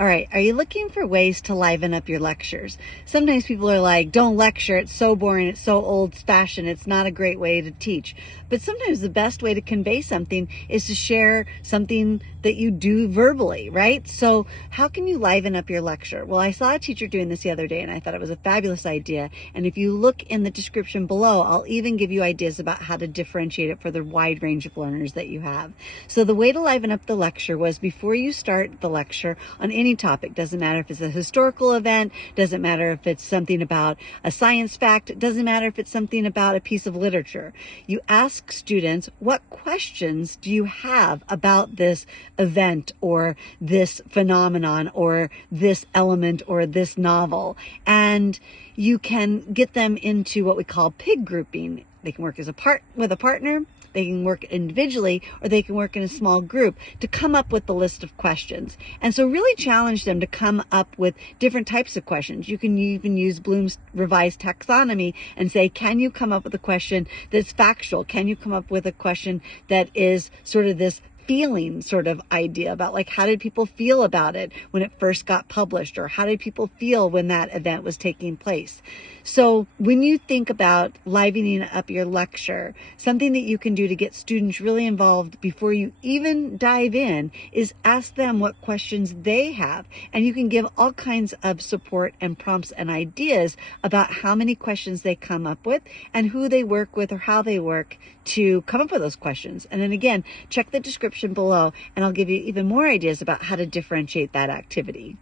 All right, are you looking for ways to liven up your lectures? Sometimes people are like, don't lecture, it's so boring, it's so old-fashioned, it's not a great way to teach. But sometimes the best way to convey something is to share something that you do verbally, right? So how can you liven up your lecture? Well, I saw a teacher doing this the other day and I thought it was a fabulous idea. And if you look in the description below, I'll even give you ideas about how to differentiate it for the wide range of learners that you have. So the way to liven up the lecture was before you start the lecture on any topic, doesn't matter if it's a historical event, doesn't matter if it's something about a science fact, doesn't matter if it's something about a piece of literature. You ask students, what questions do you have about this event or this phenomenon or this element or this novel? And you can get them into what we call pig grouping. They can work as with a partner, they can work individually, or they can work in a small group to come up with the list of questions. And so really challenge them to come up with different types of questions. You can even use Bloom's revised taxonomy and say, can you come up with a question that's factual? Can you come up with a question that is sort of this feeling sort of idea about, like, how did people feel about it when it first got published, or how did people feel when that event was taking place? So when you think about livening up your lecture, something that you can do to get students really involved before you even dive in is ask them what questions they have. And you can give all kinds of support and prompts and ideas about how many questions they come up with and who they work with or how they work to come up with those questions. And then again, check the description below and I'll give you even more ideas about how to differentiate that activity.